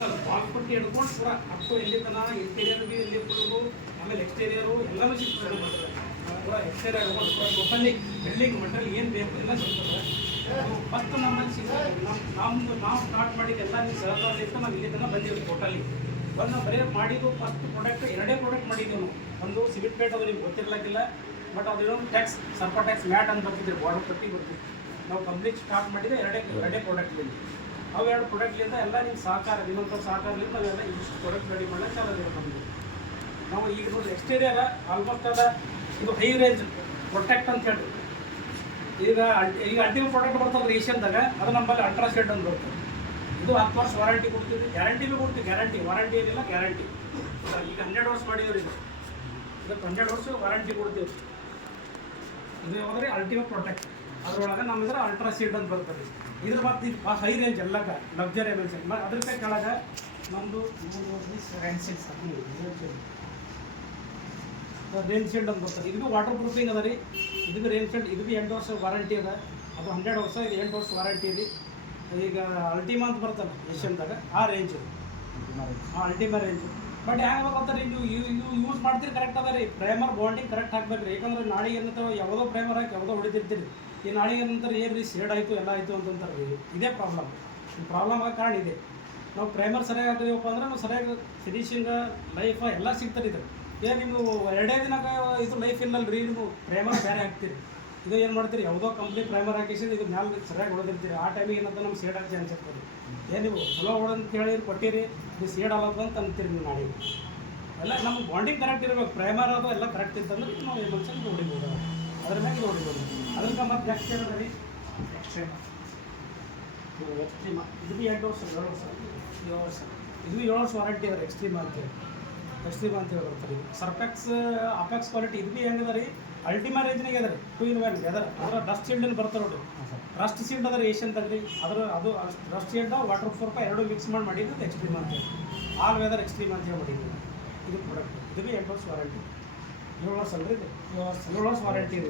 ಬಾಲ್ಪಟ್ಟಿ ಹಿಡ್ಕೊಂಡು ಪೂರ ಹತ್ತು ಎಲ್ಲಿ ತನಕ ಇಂಟೀರಿಯರ್ ಬಿ ಎಲ್ಲಿ ಕೊಡೋದು ಆಮೇಲೆ ಎಕ್ಸ್ಟೀರಿಯರು ಎಲ್ಲನೂ ಸಿಗ್ತದೆ ಪೂರ ಎಕ್ಸ್ಟೀರಿಯರ್ ಹಿಡ್ಕೊಂಡು ಪೂರ ಟೋಟಲಿ ಬಿಲ್ಡಿಂಗ್ ಮಟೀರಿಯಲ್ ಏನು ಬೇಕು ಎಲ್ಲ ಸಿಗ್ತದೆ. ಫಸ್ಟ್ ನಮ್ಮಲ್ಲಿ ಸಿಗ್ತದೆ ನಾವು ಸ್ಟಾರ್ಟ್ ಮಾಡಿದ್ದು ಎಲ್ಲ ನೀವು ಸಹಕಾರದಿಂದ ನಾವು ಇಲ್ಲಿ ತನಕ ಬಂದೀವಿ ಟೋಟಲಿ. ಒಂದು ನಾವು ಬರೀ ಮಾಡಿದ್ದು ಫಸ್ಟ್ ಪ್ರಾಡಕ್ಟ್ ಎರಡೇ ಪ್ರಾಡಕ್ಟ್ ಮಾಡಿದ್ದೀವಿ ನಾವು. ಒಂದು ಸಿಮೆಂಟ್ ಪ್ಲೇಟ್ ಅದು ನಿಮ್ಗೆ ಗೊತ್ತಿರ್ಲಿಕ್ಕಿಲ್ಲ, ಬಟ್ ಅದೇನೋ ಟ್ಯಾಕ್ಸ್ ಸ್ವಲ್ಪ ಟ್ಯಾಕ್ಸ್ ಮ್ಯಾಟ್ ಅಂತ ಬರ್ತಿದ್ರು, ಬಾರ್ಡರ್ ಪಟ್ಟಿ ಬರ್ತಿತ್ತು. ನಾವು ಕಂಪ್ಲೀಟ್ ಸ್ಟಾರ್ಟ್ ಮಾಡಿದ್ದು ಎರಡೇ ಪ್ರಾಡಕ್ಟ್ ಬಂದು ಅವು ಎರಡು ಪ್ರಾಡಕ್ಟ್ಲಿಂದ ಎಲ್ಲ ನಿಮ್ಮ ಸಹಕಾರ ನಿಮ್ಮಂಥ ಸಹಕಾರದಿಂದ ನಾವೆಲ್ಲ ಇಷ್ಟು ಪ್ರಾಡಕ್ಟ್ ರೆಡಿ ಮಾಡಕ್ಕೆ ಚಾಲು ನಮ್ಮದು. ನಾವು ಈಗ ನೋಡಿ ಎಕ್ಸ್ಟೀರಿಯರ್ ಆಲ್ಮೋಸ್ಟ್ ಅದ ಇದು ಹೈ ರೇಂಜ್ ಪ್ರೊಟೆಕ್ಟ್ ಅಂತ ಹೇಳಿ ಈಗ ಅಲ್ಟಿಮೇಟ್ ಪ್ರಾಡಕ್ಟ್ ಬರ್ತದೆ ಏಷ್ಯನ್ದಾಗ, ಅದು ನಮ್ಮಲ್ಲಿ ಅಲ್ಟ್ರಾ ಶೇಡ್ ಅಂತ ಬರ್ತದೆ. ಇದು 10 ವರ್ಷ ವಾರಂಟಿ ಕೊಡ್ತೀವಿ, ಗ್ಯಾರಂಟಿ ಭೀ ಕೊಡ್ತೀವಿ. ಗ್ಯಾರಂಟಿ ವಾರಂಟಿ ಏನಿಲ್ಲ, ಗ್ಯಾರಂಟಿ. ಈಗ 12 ವರ್ಷ ಮಾಡಿದವ್ರಿ ಇದಕ್ಕೆ 12 ವರ್ಷ ವಾರಂಟಿ ಕೊಡ್ತೀವಿ. ಇದು ಯಾವಾಗ್ರೆ ಅಲ್ಟಿಮೇಟ್ ಪ್ರೊಟೆಕ್ಟ್. ಅದರೊಳಗೆ ನಮ್ಮಿದ್ರೆ ಅಲ್ಟ್ರಾ ಶೀಟ್ ಅಂತ ಬರ್ತದೆ. ಇದ್ರ ಮತ್ತೆ ಇದು ಹೈ ರೇಂಜ್ ಎಲ್ಲಕ್ಕ ಲಕ್ಸರಿ ಎಮ್ ಎಲ್ ಸಿ. ಅದ್ರ ಕೆಳಗೆ ನಮ್ಮದು ರೇಂಜ್ ಶೀಲ್ಡ್ ಅಂತ ಬರ್ತದೆ. ಇದು ವಾಟರ್ ಪ್ರೂಫಿಂಗ್ ಅದ ರೀ. ಇದು ರೇಂಜ್ ಶೀಲ್ಡ್, ಇದು ಭೀ 8 ವರ್ಷ ವಾರಂಟಿ ಅದ. ಅದು 12 ವರ್ಷ, ಇದು 8 ವರ್ಷ ವಾರಂಟಿ ಇದೆ. ಈಗ ಅಲ್ಟಿಮಾ ಅಂತ ಬರ್ತಲ್ಲ ಏಷ್ಯನ್ದಾಗ, ಆ ರೇಂಜ್ ಅಲ್ಟಿಮಾ ರೇಂಜ್. ಬಟ್ ಹೆಂಗೆ ಗೊತ್ತಾರೆ ನೀವು ಯೂಸ್ ಮಾಡ್ತೀರಿ ಕರೆಕ್ಟ್ ಅದ ರೀ. ಪ್ರೈಮರ್ ಬಾಂಡಿಂಗ್ ಕರೆಕ್ಟ್ ಹಾಕ್ಬೇಕು ರೀ. ಯಾಕಂದ್ರೆ ನಾಳೆಗೆ ಏನಂತ ಯಾವುದೋ ಪ್ರೈಮರ್ ಹಾಕಿ ಯಾವುದೋ ಹೊಡಿತಿರ್ತೀರಿ. ಈ ನಾಳೆಗೆ ಏನಂತಾರೆ ಏನು ರೀ ಶೇಡ್ ಆಯಿತು ಎಲ್ಲ ಆಯಿತು ಅಂತಂತಾರೆ ರೀ. ಇದೇ ಪ್ರಾಬ್ಲಮ್. ಈ ಪ್ರಾಬ್ಲಮ್ ಆಗ ಕಾರಣ ಇದೆ. ನಾವು ಪ್ರೈಮರ್ ಸರಿಯಾಗಿ ಹಾಕಿದೀವಪ್ಪ ಅಂದ್ರೆ ನಾವು ಸರಿಯಾಗಿ ಫಿನಿಶಿಂಗ್ ಲೈಫ್ ಎಲ್ಲ ಸಿಗ್ತಾರೆ. ಇದು ಏನು ನೀವು ಎರಡೇ ದಿನಕ್ಕೆ ಇದು ಲೈಫ್ ಇಲ್ಲಲ್ಲ ರೀ. ನೀವು ಪ್ರೈಮರ್ ಬೇರೆ ಹಾಕ್ತೀರಿ. ಇದು ಏನು ಮಾಡ್ತೀರಿ, ಯಾವುದೋ ಕಂಪ್ನಿ ಪ್ರೈಮರ್ ಹಾಕಿಸಿ ಇದು ಮ್ಯಾಲೆ ಸರಿಯಾಗಿ ಹೊಡೆದಿರ್ತೀರಿ. ಆ ಟೈಮಿಗೆ ಏನಂತ ನಮ್ಮ ಸೇಡ್ ಹಾಕಿ ಚಾನ್ಸ್ ಇರ್ತದೆ. ಏನು ನೀವು ಚಲೋ ಹೊಡೆದಂತ ಹೇಳಿ ಕೊಟ್ಟಿರಿ, ಇದು ಸೇಡ್ ಅಲ್ಲದ ಅಂತ ಅಂತೀರಿ ನೀವು ನಾಳೆಗೆ. ಎಲ್ಲ ನಮ್ಗೆ ಬಾಂಡಿಂಗ್ ಕರೆಕ್ಟ್ ಇರಬೇಕು. ಪ್ರೈಮರ್ ಅದು ಎಲ್ಲ ಕರೆಕ್ಟ್ ಇತ್ತಂದ್ರೆ ನಾವು ಏನು ಮನುಷ್ಯನಿಗೆ ಹೊಡಿಬೋದು. ಅದ್ರ ಮ್ಯಾಗೆ ಇದು ಹೊಡಿಬೋದು. ಅದಕ್ಕೆ ಮತ್ತೆ ನೆಕ್ಸ್ಟ್ ಏನದ ರೀ ಎಕ್ಸ್ಟ್ರೀಮ. ಇದು ಭೀ 8 ವರ್ಷ 7 ವರ್ಷ 7 ವರ್ಷ. ಇದು 7 ವರ್ಷ ವಾರಂಟಿ ಅದ ಎಕ್ಸ್ಟ್ರೀಮ್ ಅಂತೇಳಿ. ಎಕ್ಸ್ಟ್ರೀಮ್ ಅಂತೇಳಿ ಬರ್ತಾರೆ. ಸರ್ಫೆಕ್ಸ್ ಅಪೆಕ್ಸ್ ಕ್ವಾಲಿಟಿ ಇದು ಭೀ ಹೆಂಗದ ರೀ, ಅಲ್ಟಿಮಾ ರೇಂಜ್ನಾಗೆ ಅದ ರೀ. 2 in 1 ಅದರ ಡಸ್ಟ್ ಶೀಲ್ಡ್ ಬರ್ತಾರೆ ನೋಡಿರಿ. ರಸ್ಟ್ ಶೀಲ್ಡ್ ಅದ ರೀ ಏಷ್ಯನ್ದಾಗ ರೀ. ಅದು ಡಸ್ಟ್ ಶೀಲ್ಡ್ ವಾಟರ್ ಪ್ರೂಫ್ ಎರಡು ಮಿಕ್ಸ್ ಮಾಡಿದ್ದು ಎಕ್ಸ್ಟ್ರೀಮ್ ಅಂತೇಳಿ. ಆಲ್ ವೆದರ್ ಎಕ್ಸ್ಟ್ರೀಮ್ ಅಂತೇಳಿ ಮಾಡಿದ್ದು ಇದು ಪ್ರಾಡಕ್ಟ್. ಇದು ಭೀ 8 ವರ್ಷ ವಾರಂಟಿ. 7 ವರ್ಷ ಅಲ್ರಿ ಇದು 7 ವರ್ಷ ವಾರಂಟಿ ಇದೆ.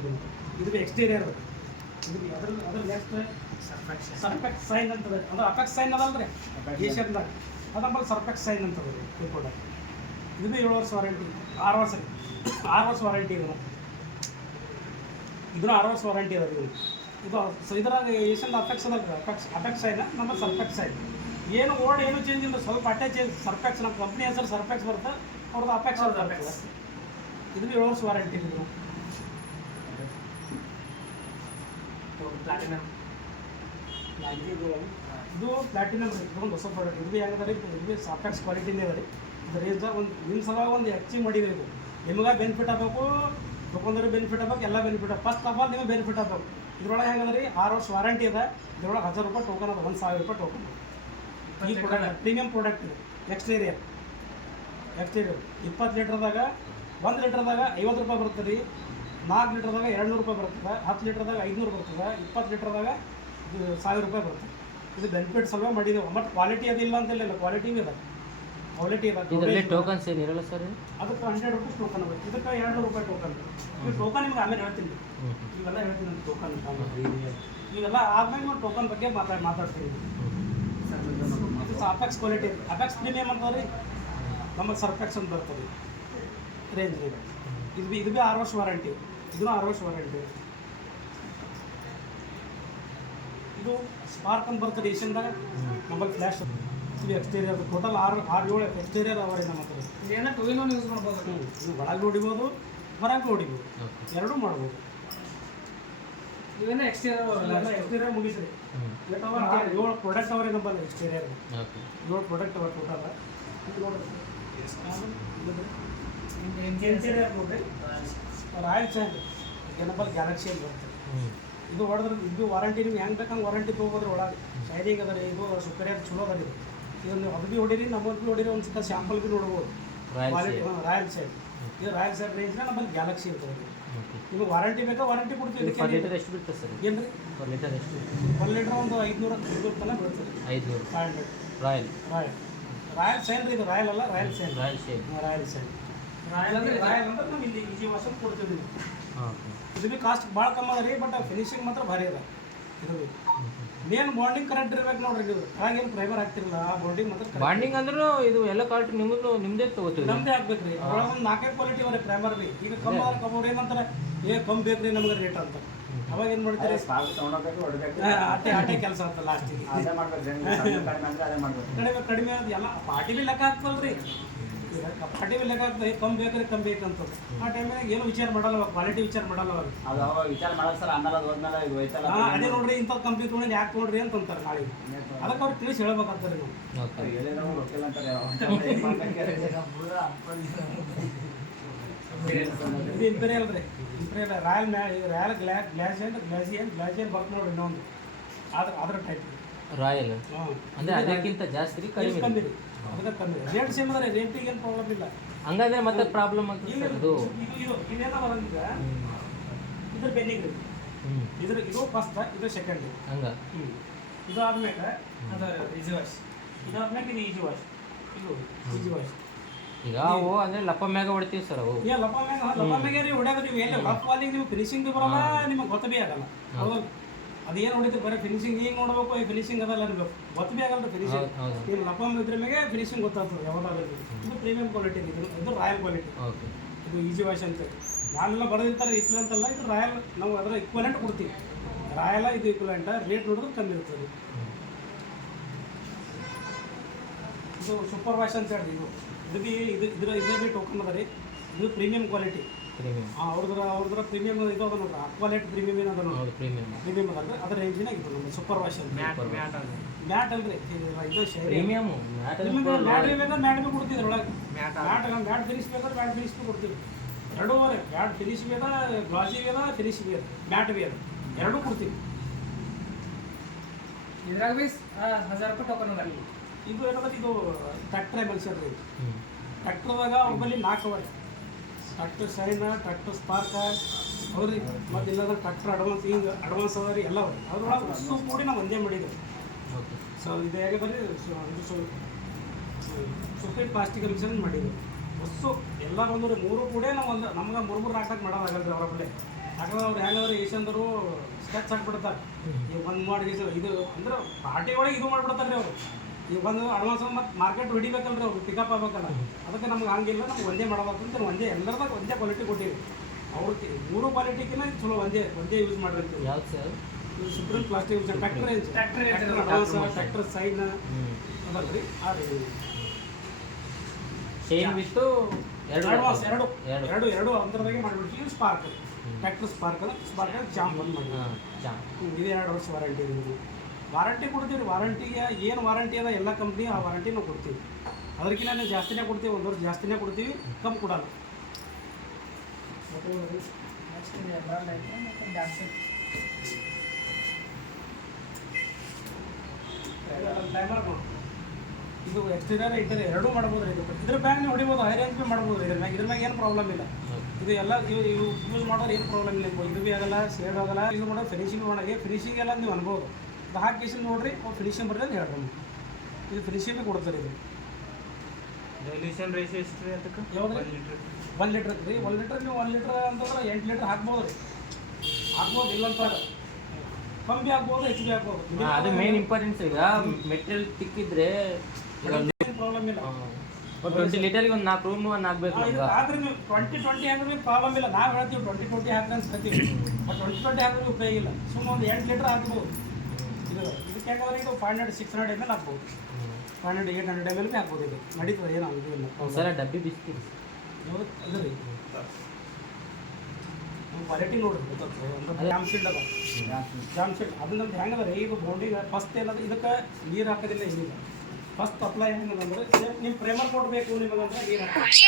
ಇದು ಭೀ ಎಕ್ಸ್ಟೀರಿಯರ್. ಇದು ಭೀ ಅದ್ರ ನೆಕ್ಸ್ಟ್ ಸರ್ಫೆಕ್ಸ್ ಸೈನ್ ಅಂತದೆ. ಅದು ಅಪೆಕ್ಸ್ ಸೈನ್ ಅದಲ್ಲ ರೀ ಏಷ್ಯನ್ದಾಗ, ಅದು ನಮ್ಮಲ್ಲಿ ಸರ್ಫೆಕ್ಸ್ ಸೈನ್ ಅಂತದೆ ರೀ ಈ ಪ್ರಾಡಕ್ಟ್. ಇದು ಭೀ 7 ವರ್ಷ ವಾರಂಟಿ. 6 ವರ್ಷ ವಾರಂಟಿ ಇದೆ. ಇದನ್ನು 6 ವರ್ಷ ವಾರಂಟಿ ಅದ ಇದು. ಇದ್ರಾಗ ಏಷ್ಯನ್ ಅಪೆಕ್ಸ್ ಅದ ಅಪೆಕ್ಸ್ ಸೈನ್, ನಮ್ಮಲ್ಲಿ ಸರ್ಫೆಕ್ಸ್ ಸೈನ್. ಏನು ಓಲ್ಡ್ ಏನು ಚೇಂಜ್ ಇಲ್ಲ, ಸ್ವಲ್ಪ ಅಟ್ಟೆ ಚೇಂಜ್. ಸರ್ಫೆಕ್ಸ್ ನಮ್ಮ ಕಂಪ್ನಿ ಹೆಸರು ಸರ್ಫೆಕ್ಸ್ ಬರುತ್ತೆ, ಅವ್ರದ್ದು ಅಪೆಕ್ಸ್ ಅಂತ ಬರ್ತದೆ. ಇದು 7 ವರ್ಷ ವಾರಂಟಿ. ಇದು ಪ್ಲಾಟಿನಮ್. ಇದು ಪ್ಲಾಟಿನಮ್ ರೀ. ಇದೊಂದು ಹೊಸ ಪ್ರಾಡಕ್ಟ್. ಇದು ಭೀ ಹೆಂಗದ ರೀ, ಇದು ಭೀ ಅಪೆಕ್ಸ್ ಕ್ವಾಲಿಟಿನೇ ಅದ ರೀ. ಇದು ರೇಂಜಾಗ ಒಂದು ನಿಮ್ಮ ಸಲುವಾಗಿ ಒಂದು ಅಚೀವ್ ಮಾಡಿದೆ. ಇದು ನಿಮ್ಗೆ ಬೆನಿಫಿಟ್ ಆಗಬೇಕು, ತೊಗೊಂಡ್ರೆ ಬೆನಿಫಿಟ್ ಆಗಬೇಕು, ಎಲ್ಲ ಬೆನಿಫಿಟ್. ಫಸ್ಟ್ ಆಫ್ ಆಲ್ ನಿಮಗೆ ಬೆನಿಫಿಟ್ ಆಗಬೇಕು. ಇದ್ರೊಳಗೆ ಹೆಂಗದ ರೀ 6 ವರ್ಷ ವಾರಂಟಿ ಅದ. ಇದ್ರೊಳಗೆ 1000 ರೂಪಾಯಿ ಟೋಕನ್ ಅದ, 1000 ರೂಪಾಯಿ ಟೋಕನ್. ಈ ಪ್ರಾಡಕ್ಟ್ ಪ್ರೀಮಿಯಂ ಪ್ರಾಡಕ್ಟ್ ಇದೆ. ಎಕ್ಸ್ಟೀರಿಯರ್ 20 ಲೀಟ್ರದಾಗ 1 ಲೀಟ್ರದಾಗ 50 ರೂಪಾಯಿ ಬರ್ತದೆ ರೀ. 4 ಲೀಟ್ರದಾಗ 200 ರೂಪಾಯಿ ಬರ್ತದೆ. 10 ಲೀಟ್ರದಾಗ 500 ಬರ್ತದೆ. 20 ಲೀಟ್ರದಾಗ 1000 ರೂಪಾಯಿ ಬರ್ತದೆ. ಇದು ಬೆನಿಫಿಟ್ ಸಲುವಾಗಿ ಮಾಡಿದ್ದೇವೆ. ಮತ್ತು ಕ್ವಾಲಿಟಿ ಅದಿಲ್ಲ ಅಂತಿಲ್ಲ, ಕ್ವಾಲಿಟಿ ಇದೆ. ಕ್ವಾಲಿಟಿ ಇದೆ. ಟೋಕನ್ಸ್ ಏನಿರಲ್ಲ ಸರ್? ಅದಕ್ಕೆ 100 ರೂಪಾಯಿ ಟೋಕನ್ ಬೇಕು. ಇದಕ್ಕೆ 200 ರೂಪಾಯಿ ಟೋಕನ್. ಈ ಟೋಕನ್ ನಿಮ್ಗೆ ಆಮೇಲೆ ಹೇಳ್ತೀನಿ. ಇವೆಲ್ಲ ಹೇಳ್ತೀನಿ ನಾನು ಟೋಕನ್ ಇವೆಲ್ಲ ಆದ್ಮೇಲೆ ನಾವು ಟೋಕನ್ ಬಗ್ಗೆ ಮಾತಾಡ್ತೀವಿ. ಇದು ಅಪೆಕ್ಸ್ ಕ್ವಾಲಿಟಿ. ಅಪೆಕ್ಸ್ ಪ್ರೀಮಿಯಮ್ ಅಂತಂದ್ರೆ ನಮ್ಮಲ್ಲಿ ಸರ್ಫೆಕ್ಸ್ ಅಂತ ಬರ್ತದೆ ರೇಂಜ್. ಇದು ಭೀ 6 ವರ್ಷ ವಾರಂಟಿ. ಇದನ್ನು 6 ವರ್ಷ ವಾರಂಟಿ. ಇದು ಸ್ಪಾರ್ಕ್ ಅಂತ ಬರ್ತದೆ ಏಷ್ಯನ್ದಾಗ, ನಮ್ಮಲ್ಲಿ ಫ್ಲ್ಯಾಶ್. ಇದು ಎಕ್ಸ್ಟೀರಿಯರ್. ಟೋಟಲ್ 6-7 ಎಕ್ಸ್ಟೀರಿಯರ್ ಅವರಿ ನಮ್ಮ ಹತ್ರ. ಏನೋ 2 in 1 ಯೂಸ್ ಮಾಡ್ಬೋದು. ನೀವು ಒಳಗೆ ಹೊಡಿಬೋದು, ಹೊರಗೆ ಹೊಡಿಬೋದು, ಎರಡೂ ಮಾಡ್ಬೋದು. ಇವೇನೋ ಎಕ್ಸ್ಟೀರಿಯರ್ ಮುಗಿಸ್ರಿ. 7 ಪ್ರಾಡಕ್ಟ್ ಅವರೇ ನಮ್ಮಲ್ಲಿ ಎಕ್ಸ್ಟೀರಿಯರ್. 7 ಪ್ರಾಡಕ್ಟ್ ಅವ ಟೋಟಲ್. ಇದು ನೋಡಿರಿ ಇಂಟೀರಿಯರ್ ನೋಡಿರಿ. ರಾಯಲ್ ಸ್ಯಾಂಡ್ ನಮ್ಮಲ್ಲಿ ಗ್ಯಾಲಕ್ಸಿ ಅಂತ ಬರ್ತದೆ. ಇದು ಹೊಡೆದ್ರೆ ಇದು ವಾರಂಟಿ ನೀವು ಹೆಂಗೆ ಬೇಕಂಗೆ ವಾರಂಟಿ ತೊಗೋಬೋದ್ರಿ. ಒಳಗೆ ಶೈನಿಂಗ್ ಅದ ರೀ. ಇದು ಸುಪೀರಿಯರ್ ಚಲೋ ಅದ ರೀ. ಇದನ್ನು ಅದು ಭೀ ಹೊಡೀರಿ, ನಮ್ಮಲ್ಲಿ ಭೀ ಹೊಡೀರಿ. ಒಂದು ಸಿಕ್ಕ ಸ್ಯಾಂಪಲ್ ಭೀ ನೋಡ್ಬೋದು. Quality royal side. ಇದು ರಾಯಲ್ ಸೈಡ್ ರೇಂಜ್ನ ನಮ್ಮಲ್ಲಿ ಗ್ಯಾಲಕ್ಸಿ ಇರ್ತದೆ. ನಿಮಗೆ ವಾರಂಟಿ ಬೇಕಾ ವಾರಂಟಿ ಕೊಡ್ತೀವಿ. ಎಷ್ಟು ಬೀಳ್ತದೆ ಸರ್? ಏನು ರೀ 1 ಲೀಟರ್ ಎಷ್ಟು? 1 ಲೀಟ್ರ್ ಒಂದು 500 ತನಕ ಬೀಳ್ತದೆ. 500 ರಾಯಲ್ ಸೈನ್ ರೀ. ಇದು ರಾಯಲ್ ಅಲ್ಲ, royal sign. Royal sign royal ಅಂದ್ರೆ ನಾವು ಇಲ್ಲಿ ಈಜಿ ವಾಷ್ ಕೊಡ್ತೀವಿ. ಇದು ಭೀ ಕಾಸ್ಟ್ ಭಾಳ ಕಮ್ಮಿ ಅದ ರೀ, ಬಟ್ ಫಿನಿಶಿಂಗ್ ಮಾತ್ರ ಭಾರಿ ಅದ. ಇದು ಮೇನ್ ಬಾಂಡಿಂಗ್ ಕರೆಕ್ಟ್ ಇರ್ಬೇಕು ನೋಡ್ರಿ ನೀವು ಹಾಗೇನು ಪ್ರೈಮರ್ ಹಾಕ್ತಿರಲ್ಲ ಆ ಬಾಂಡಿಂಗ್ ಮಾತ್ರ ಬಾಂಡಿಂಗ್ ಅಂದ್ರೂ ಇದು ಎಲ್ಲ ಕ್ವಾಲಿಟಿ ನಿಮ್ದೇ ತಗೋತೀವಿ. ನಮ್ದೇ ಹಾಕ್ಬೇಕ್ರಿ ಅದ್ರೊಳಗೆ ಒಂದು 4 ಕ್ವಾಲಿಟಿ ಅವರೇ ಪ್ರೈಮರ್ ರೀ. ಈಗ ಕಮ್ಮವ್ರು ಏನಂತಾರೆ ಕಮ್ಮಿ ಬೇಕ್ರಿ ನಮ್ಗೆ ರೇಟ್ ಅಂತ. ಅವಾಗ ಏನು ಮಾಡ್ತೀರಿ ಆಟೆ ಕೆಲಸ ಅಂತ ಲಾಸ್ಟಿಗೆ ಕಡಿಮೆ ಅದು ಎಲ್ಲ ಪಾರ್ಟಿ ಬಿ ಲೆಕ್ಕ ಹಾಕ್ತಲ್ರಿ. ಪಾರ್ಟಿ ಬಿ ಲೆಕ್ಕ ಆಗ್ತದೆ ಕಮ್ಮಿ ಬೇಕ್ರಿ ಕಮ್ಮಿ ಬೇಕಂತ ಆ ಟೈಮ್ನಾಗ ಏನು ವಿಚಾರ ಮಾಡಲ್ಲ ಕ್ವಾಲಿಟಿ ವಿಚಾರ ಮಾಡಲ್ಲ ಅವಾಗ ವಿಚಾರ ಮಾಡಲ್ಲ ಸರ್. ಆಮೇಲೆ ಅದು ಹೋದ್ಮೇಲೆ ಇದು ಹೋಯ್ತಲ್ಲ ಅದೇ ನೋಡ್ರಿ ಇಂಥ ಕಂಪ್ನಿ ತೊಗೊಂಡು ಯಾಕೆ ನೋಡ್ರಿ ಅಂತ ಅಂತಾರೆ ನಾಳೆ. ಅದಕ್ಕೆ ಅವ್ರು ತಿಳಿಸಿ ಹೇಳ್ಬೇಕಾಗ್ತಾರೆ ನಾವು. ಇದು ಇಂಪೀರಿಯಲ್ ರೀ. ಇಂಪೀರಿಯಲ್ ರಾಯಲ್ ಗ್ಲಾಸಿಯನ್ ಬರ್ತ ನೋಡ್ರಿ ಇನ್ನೊಂದು ಅದ್ರ ಟೈಪ್ ರಾಯಲ್ ಹಾಂ ಅಂದ್ರೆ ಅದಕ್ಕಿಂತ ಜಾಸ್ತಿ ರೀ, ಕಡಿಮೆ ಕಮ್ಮಿ ರೀ. ಅದಕ್ಕೆ ಕಮ್ಮಿ ರೇಟ್ ಸೇಮ್ ಅದ ರೀ. ರೇಟಿಗೆ ಏನು ಪ್ರಾಬ್ಲಮ್ ಇಲ್ಲ. ಹಂಗಾದ್ರೆ ಮತ್ತೆ ಪ್ರಾಬ್ಲಮ್ ಆಗ್ತದೆ ಇಲ್ಲ ಸರ್ ಅದು. ಇದು ಇನ್ನೇನೋ ಬರಂಗಿಲ್ಲ. ಇದ್ರ ಬೆನ್ನಿಂಗ್ ರೀ. ಇದು ಫಸ್ಟ್ ಇದು ಸೆಕೆಂಡ್ ಹಂಗ ಇದು ಆದ್ಮೇಲೆ ಅದು ಈಜಿ ವಾಶ್. ಇದಾದ್ಮೇಲೆ ಇದು ಈಜಿ ವಾಶ್. ಇದು ಈಜಿ ವಾಶ್. ಈಗ ಅವು ಅಂದ್ರೆ ಲಪ್ಪ ಮ್ಯಾಗ ಹೊಡಿತೀವಿ ಸರ್ ಅವು. ಲಪ್ಪ ಮ್ಯಾಗ ರೀ ಹೊಡ್ಯಾಗ ನೀವು ಎಲ್ಲಿ ಲಪ್ ವಾಲಿಗೆ ನೀವು ಫಿನಿಶಿಂಗ್ ಬರಲ್ಲ, ನಿಮಗೆ ಗೊತ್ತ ಬಿ ಆಗಲ್ಲ. ಹೌದಲ್ಲ ಅದೇನು ಹೊಡಿತೀವಿ ಬರೀ ಫಿನಿಶಿಂಗ್ ಹಿಂಗೆ ನೋಡ್ಬೇಕು. ಈ ಫಿನಿಶಿಂಗ್ ಅದಲ್ಲ ನಿಮಗೆ ಗೊತ್ತ ಬಿ ಆಗಲ್ಲ ಫಿನಿಶಿಂಗ್. ನೀವು ಲಪ್ಪ ಇದ್ರ ಮ್ಯಾಗೆ ಫಿನಿಶಿಂಗ್ ಗೊತ್ತಾಗ್ತದೆ ಯಾವ್ದಾದ್ರು. ಇದು ಪ್ರೀಮಿಯಂ ಕ್ವಾಲಿಟಿ, ಇದು ರಾಯಲ್ ಕ್ವಾಲಿಟಿ. ಇದು ಈಜಿ ವಾಶ್ ಅಂತ ನಾನೆಲ್ಲ ಬರೆದಿರ್ತಾರೆ ಇಟ್ಲ ಅಂತಲ್ಲ. ಇದು ರಾಯಲ್ ನಾವು ಅದರ ಇಕ್ವಲೆಂಟ್ ಕೊಡ್ತೀವಿ. ರಾಯಲ ಇದು ಇಕ್ವಲೆಂಟ್ ರೇಟ್ ನೋಡಿದ್ರೆ ಕಮ್ಮಿ ಇರ್ತದೆ. ಇದು ಸೂಪರ್ ವಾಶ್ ಅಂತ ಹೇಳಿ ಇದು ಬಿ ಇದ್ರ ಬಿ ಟೋಕನ್ ಅದ ರೀ. ಇದು ಪ್ರೀಮಿಯಂ ಕ್ವಾಲಿಟಿ. ಅವ್ರದ್ರ ಪ್ರೀಮಿಯಂ ಇದು ಅದ ನೋಡ್ರಿ. ಕ್ವಾಲಿಟಿ ಪ್ರೀಮಿಯಂ ಏನದ ನೋಡಿ. ಪ್ರೀಮಿಯಂ ಅದಲ್ರಿ ಅದ್ರ ರೇಂಜಿನಾಗ ಇದು ನಮ್ಮ ಸೂಪರ್ ವಾಶ್ ಅಂತ. ಮ್ಯಾಟ್ ಅಲ್ರಿ ಇದು ಪ್ರೀಮಿಯಂ ಮ್ಯಾಟ್ ಬಿ ಕೊಡ್ತಿದ್ರಿ ಒಳಗೆ. ಮ್ಯಾಟ್ ಫಿನಿಶ್ ಬೇಕಾದ್ರೆ ಮ್ಯಾಟ್ ಫಿನಿಶ್ ಬಿ ಕೊಡ್ತೀವಿ. ಎರಡೂ ಅವರೇ ಮ್ಯಾಟ್ ಫಿನಿಶ್ ಬಿ ಅದ, ಗ್ಲಾಸಿ ಬಿ ಅದ, ಫಿನಿಶ್ ಬಿ ಅದ, ಮ್ಯಾಟ್ ಬಿ ಅದ, ಎರಡೂ ಕೊಡ್ತೀವಿ. ಇದ್ರಾಗ ಬಿ 1000 ರೂಪಾಯಿ ಟೋಕನ್ ಅದ. ಇದು ಏನದ ಇದು ಟ್ರ್ಯಾಕ್ಟರ್ ಎಮಲ್ಸರ್ ರೀ. ಟ್ರ್ಯಾಕ್ಟರ್ದಾಗ ಒಬ್ಬಲ್ಲಿ 4 ಅವರ್ ಟ್ರ್ಯಾಕ್ಟರ್ ಸೈನ್, ಟ್ರ್ಯಾಕ್ಟರ್ ಸ್ಪಾರ್ಕ್ ಹೌದ್ರಿ. ಮತ್ತು ಇಲ್ಲಾಂದ್ರೆ ಟ್ರ್ಯಾಕ್ಟರ್ ಅಡ್ವಾನ್ಸ್ ಅದ ರೀ ಎಲ್ಲ ಅವ್ರಿ. ಅದ್ರೊಳಗೆ ಅಷ್ಟು ಕೂಡಿ ನಾವು ಒಂದೇ ಮಾಡಿದ್ದೇವೆ. ಸೊ ಇದು ಹೇಗೆ ಬರೀ ಸುಪೇಟ್ ಪ್ಲಾಸ್ಟಿಕ್ ಮಿಷನ್ ಮಾಡಿದ್ದೇವೆ. ಹೊಸ್ಸು ಎಲ್ಲ ಬಂದರು 3 ಕೂಡ ನಾವು ಒಂದು ನಮ್ಗೆ 3 ಹಾಕಕ್ಕೆ ಮಾಡೋದಾಗಲ್ರಿ ಅವರ ಬಲ್ಲೆ. ಯಾಕಂದ್ರೆ ಅವ್ರು ಹೇಗಂದ್ರೆ ಏಷ್ಯಂದರು ಸ್ಕೆಚ್ ಹಾಕ್ಬಿಡ್ತಾರೆ. ಈಗ ಒಂದು ಮಾಡಿ ಇದು ಅಂದ್ರೆ ಪಾರ್ಟಿ ಒಳಗೆ ಇದು ಮಾಡಿಬಿಡ್ತಾರೆ ರೀ ಅವರು. ಈಗ ಬಂದು ಅಡ್ವಾನ್ಸ್ ಮತ್ತು ಮಾರ್ಕೆಟ್ ಹೊಡಿಬೇಕಲ್ರಿ ಅವ್ರು, ಪಿಕಪ್ ಆಗ್ಬೇಕಲ್ಲ. ಅದಕ್ಕೆ ನಮ್ಗೆ ಹಂಗಿಲ್ಲ, ನಮ್ಗೆ ಒಂದೇ ಮಾಡೋದಂತ ಒಂದೇ ಎಲ್ಲರದಾಗ ಒಂದೇ ಕ್ವಾಲಿಟಿ ಕೊಟ್ಟಿವಿ. ಅವ್ರಿಗೆ 3 ಕ್ವಾಲಿಟಿಗಿನ ಚಲೋ ಒಂದೇ ಯೂಸ್ ಮಾಡಿರ್ತೀವಿ. ಯಾವ್ದು ಸರ್? ಇದು supreme plastic use tractor advance, tractor side ಅದಲ್ರಿ ಆ ಚೈನ್ ಬಿಟ್ಟು ಅಡ್ವಾನ್ಸ್ ಎರಡು ಅಂತರದಾಗೆ ಮಾಡಿಬಿಡ್ತೀವಿ. ಇದು ಸ್ಪಾರ್ಕ್ ಟ್ರ್ಯಾಕ್ಟರ್ ಸ್ಪಾರ್ಕ್ ಜಾಮ್ ಬಂದು ಮಾಡಿ ಇದು 2 ವರ್ಷ ವಾರಂಟಿ ಇದೆ. ವಾರಂಟಿ ಕೊಡ್ತೀವಿ ರೀ. ವಾರಂಟಿಗೆ ಏನು ವಾರಂಟಿ ಅದ ಎಲ್ಲ ಕಂಪ್ನಿ ಆ ವಾರಂಟಿ ನಾವು ಕೊಡ್ತೀವಿ. ಅದಕ್ಕಿಂತ ನಾವು ಜಾಸ್ತಿನೇ ಕೊಡ್ತೀವಿ, 1 ವರ್ಷ ಜಾಸ್ತಿನೇ ಕೊಡ್ತೀವಿ, ಕಮ್ಮಿ ಕೊಡಲ್ಲ. ಇದು ಎಕ್ಸ್ಟೀರಿಯರ್ ಇಂಟೀರಿಯರ್ ಎರಡೂ ಮಾಡ್ಬೋದು ರೀ. ಇದ್ರ ಬ್ಯಾಗ್ ನೀವು ಹೊಡಿಬೋದು, ಹೈ ರೇಂಜ್ ಬಿ ಮಾಡ್ಬೋದು ರೀ. ಇದ್ರ ಮ್ಯಾಗ ಏನು ಪ್ರಾಬ್ಲಮ್ ಇಲ್ಲ. ಇದು ಎಲ್ಲ ಯೂಸ್ ಮಾಡೋದು ಏನು ಪ್ರಾಬ್ಲಮ್ ಇಲ್ಲ. ಇದು ಬಿ ಆಗಲ್ಲ, ಸೇಡ್ ಆಗಲ್ಲ. ಇದು ಮಾಡೋದು ಫಿನಿಶಿಂಗ್ ಮಾಡೋಕೆ ಫಿನಿಶಿಂಗ್ ಎಲ್ಲ ನೀವು ಅನ್ಬೋದು. ಇದು ಹಾಕಿ ನೋಡ್ರಿ ಅವ್ರು ಫಿನಿಶಿಂಗ್ ಬರ್ತದೆ ಹೇಳ್ರಿ. ಇದು ಫಿನಿಶಿಂಗ್ ಕೊಡ್ತಾರೆ. ಇದು ಡೈಲ್ಯೂಷನ್ ರೇಷಿಯೋ ಎಷ್ಟು ರೀ ಅದಕ್ಕೆ? ಯಾವ್ದು 1 ಲೀಟ್ರ್ ರೀ. 1 ಲೀಟ್ರ್ ನೀವು 1 ಲೀಟ್ರ್ ಅಂತಂದ್ರೆ 8 ಲೀಟ್ರ್ ಹಾಕ್ಬೋದು ರೀ. ಹಾಕ್ಬೋದು, ಇಲ್ಲಂತ ಕಮ್ಮಿ ಆಗ್ಬೋದು, ಹೆಚ್ಚಿಗೆ ಆಗ್ಬೋದು. ಅದು ಮೇನ್ ಇಂಪಾರ್ಟೆನ್ಸ್. ಈಗ ಮೆಟೀರಿಯಲ್ ತಿಕ್ಕಿದ್ರೆ ಪ್ರಾಬ್ಲಮ್ ಇಲ್ಲ. 20 ಲೀಟರ್ಗೆ ಒಂದು 4 ರೂಮ್ ಹಾಕ್ಬೇಕು. ಆದ್ರೆ ನೀವು 20 ಹಾಕಿದ್ರೆ ಪ್ರಾಬ್ಲಮ್ ಇಲ್ಲ. ನಾವು ಹೇಳ್ತೀವಿ 20 ಹಾಕ್ರಿ ಅಂತ ಹೇಳ್ತೀವಿ. ಬಟ್ 20 ಹಾಕಿದ್ರೆ ಉಪಯೋಗ ಇಲ್ಲ. ಸುಮ್ಮನೆ ಒಂದು 8 ಲೀಟ್ರ್ ಹಾಕ್ಬೋದು. ಇದಕ್ಕೆ ಯಾಕಂದ್ರೆ ಇದು 500-600 ml ಹಾಕ್ಬೋದು. 500-800 ml ಬಿ ಹಾಕ್ಬೋದು. ಇದು ನಡೀತದೆ, ಏನು ಇಲ್ಲ. ಸರ ಡಬ್ಬಿ ಬಿಸ್ಕಿಟ್ ಇದು ರೀ ಕ್ವಾಲಿಟಿ ನೋಡ್ರಿ ಗೊತ್ತಾಗ್ತದೆ. ಅಂದ್ರೆ ಜಾಮ್ ಶೀಲ್ಡ್ ಅದು ನಮ್ದು ಹೆಂಗದ ರೀ. ಇದು ಬೋಂಡಿಗೆ ಫಸ್ಟ್ ಏನಂದ್ರೆ ಇದಕ್ಕೆ ನೀರು ಹಾಕೋದಿಲ್ಲ. ಏನಿಲ್ಲ ಫಸ್ಟ್ ಅಪ್ಲೈ ಹೆಂಗಂದ್ರೆ ನಿಮ್ಮ ಪ್ರೇಮರ್ ಕೊಡಬೇಕು ನಿಮಗಂದ್ರೆ ನೀರು ಹಾಕಿ